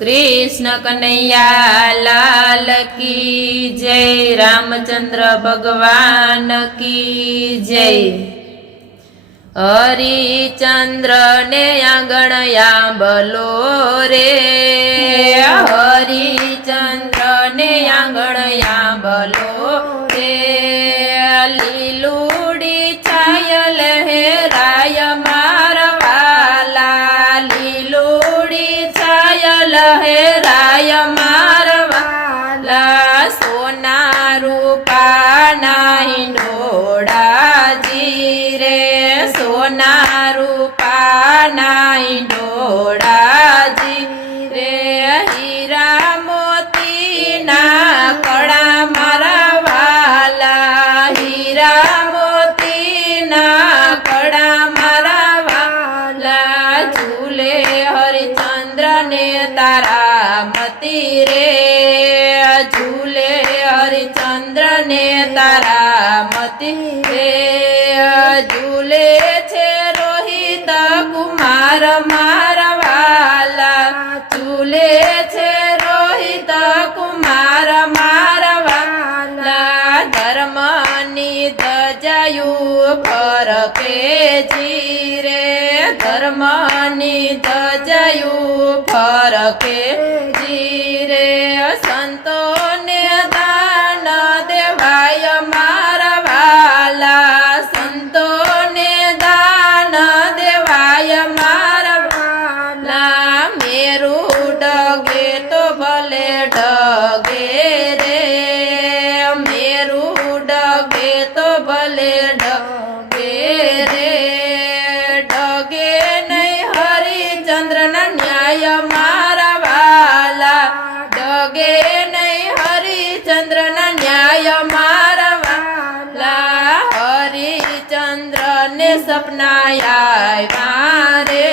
कृष्ण कन्हैया लाल की जय। रामचंद्र भगवान की जय। हरिचंद्र ने आंगणया बोलो रे, हरिचंद्र ने आंगणया बोलो रे। लीलूड़ी छायल लहराय मारवाला, लीलूड़ी छायल लहराय मारवाला। सोना रूपा नाही डोड़ा जी रे, सोना रूपा नाही डोड़ा जी रे। हीरा मोती ना कड़ा मारवाला, हीरा मोती ना कड़ा मारवाला। झूले हरिचंद्र ने तारा मती रे, झूले हरिचंद्र ने तारा मती रे। झूले छे रोहित कुमार मारवाला, झूले छे रोहित कुमार मारवाला। धर्मनी ध्वजायु फरके जी रे, धर्मनी ध्वजायु फरके जी रे। संतों ने दान देवाय मारवाला, संतों ने दान देवाय मारवाला। मेरू डगे तो भले डगे रे, मेरू डगे तो भले डगे रे। डगे नहीं हरिचंद्र ना न्याय मारवाला, डगे नहीं हरिचंद्र ना न्याय मारवाला। हरिचंद्र ने सपना आया रे,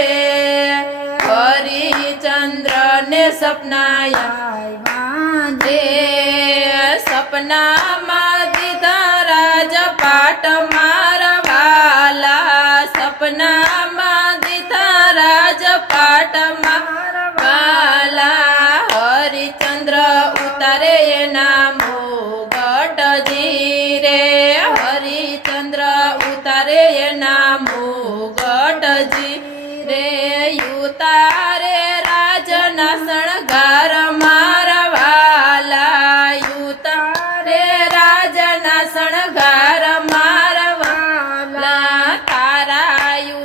हरिचंद्र ने सपना आया रे। सपना मां दीदा राजपाट मारवाला, सपना मां दीदा राजपाट मारवाला। हरिचंद्र उतारे एना मुगट जी रे, हरिचंद्र उतारे एना मुगट जी रे। उतारे राजना शणगार मारवाला, उतारे राजना शणगार मारवाला। तारा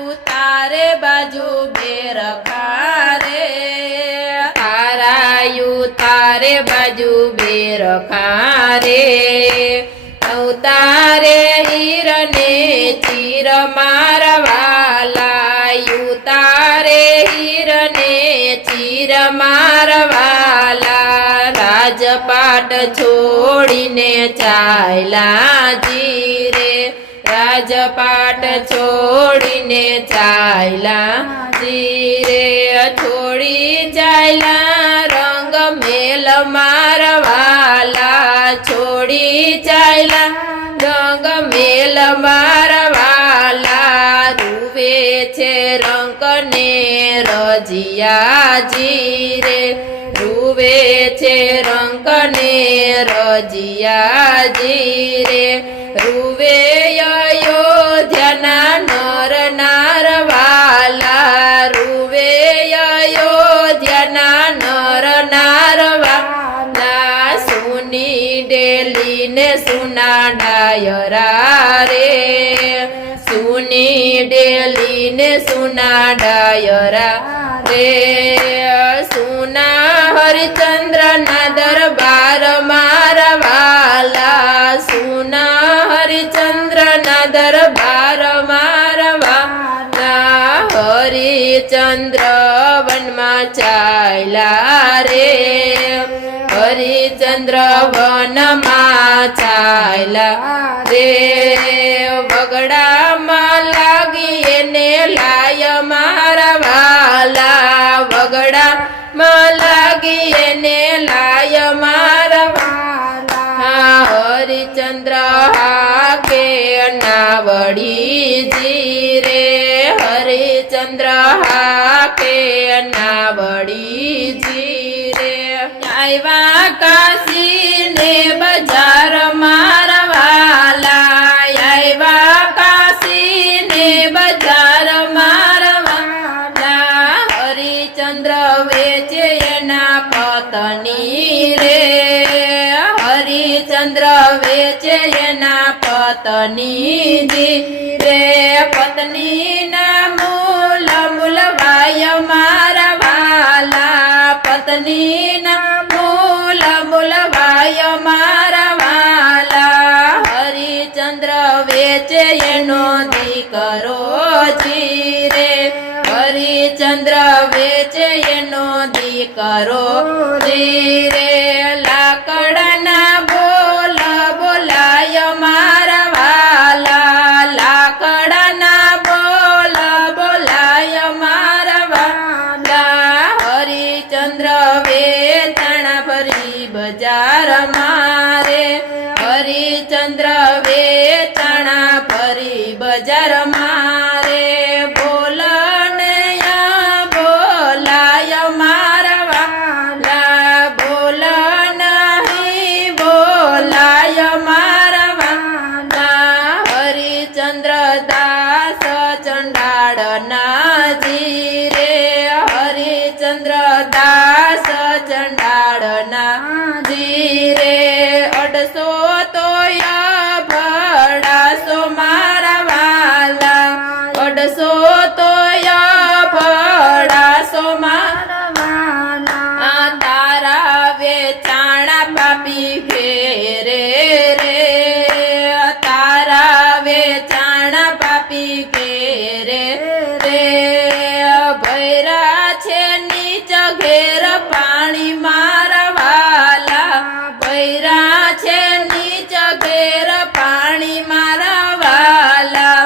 उतारे बाजू बेर खारे, तारा उतारे बाजू बेर खारे। उतारे हिरने चीर मारवाला, उतारे हिरने चीर मारवाला। राजपाट छोड़ीने चायला जी रे, राजपाट छोड़ीने चायला जी रे। छोड़ी चायला रंग मेल मारवाला, छोड़ी चायला रंग मेल मारवाला। रुवे छे रंग ने रजिया जी रे, रुवे छे रंग ने रजिया जी रे। रुवे अयोध्याना नर नारवाला, रुवे अयोध्याना नर नारवाला। सुनी डेली ने सुना डायरा रे, सुनी डेली ने सुना डायरा रे। सुना हरिचंद्र ना दरबार मारवाला, सुना हरिचंद्र ना दरबार मारवाला। हरिचंद्र वन में चायला रे, हरिचंद्र वन में चायला रे। बगड़ा में लागी एने लाय मारवाला, बगड़ा में लागी एने लाय मारवाला। हरिचंद्र हाके नावड़ी जी रे, हरिचंद्र हाके नावड़ी जी આવ્યા કાશીને બજાર મારા વાલા આવ્યા કાશીને બજાર મારા વાલા હરિચંદ્ર વેચે એના પત્ની રે હરિચંદ્ર વેચે એના પત્નીજી રે પત્નીના મૂલ મૂલવાય મારા વાલા પત્નીના મૂલ મૂલવાય મારા વાલા હરિચંદ્ર વેચે એનો દીકરો જી રે હરિચંદ્ર વેચે એનો દીકરો જી રે લાકડાના બોલ બોલાય મારા વાલા લાકડાના બોલ બોલાય મારા વાલા હરિચંદ્ર વેચાણ ફરી બજાર મારે હરિચંદ્ર વેચાણ ફરી બજાર મારે બોલને બોલાય મારા વાલા બોલ નહીં બોલાય મારા વાલા હરિચંદ્ર દાસ ચંડાળ નાજી રે હરિચંદ્ર દાસ ચંડાળ નાજી રે 800 તોય ભડાસો મારા વાલા 800 તોય ભડાસો મારા વાલા તારા વેચાણા પાપી ઘેરે રે તારા વેચાણા પાપી ઘેરે રે ભૈરા છે નીચ ઘેર પાણી મારા વાલા ભૈરા છે નીચ ઘેર પાણી મારા વાલા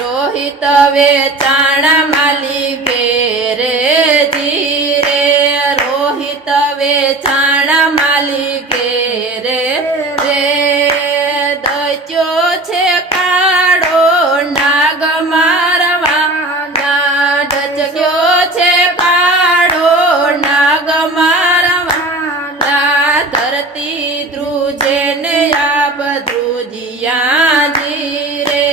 રોહિત વેચાણા માલી ઘેરે જી રે રોહિત વેચાણા માલી ઘેરે રે દચ્યો છે કાળો નાગ મારા વાલા ડચક્યો છે કાળો નાગ મારા વાલા ધરતી ધ્રુજે ને આબ ધ્રુજિયા જી રે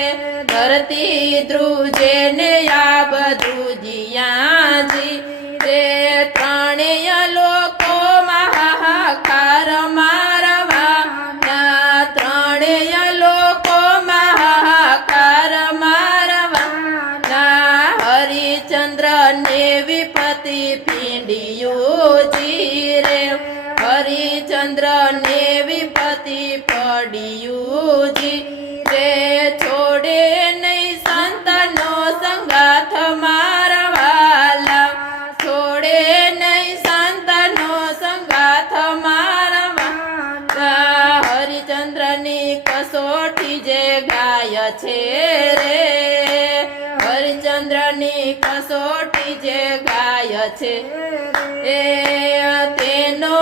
ધરતી ધ્રુજે ને આબ ધ્રુજિયા જી રે ત્રણેય લોકોમાં હાહાકાર મારા વાલા ત્રણેય લોકોમાં હાહાકાર મારા વાલા હરિચંદ્ર ને વિપતિ પીંડિયું જી રે હરિચંદ્ર ને વિપતિ પડ્યું જી રે છોડે નહીં સંતનો સંગાથ મારા વાલા છોડે નહીં સંતનો સંગાથ મારા વાલા હરિચંદ્રની કસોટી જે ગાય છે રે હરિચંદ્રની કસોટી જે ગાય છે એ તેનો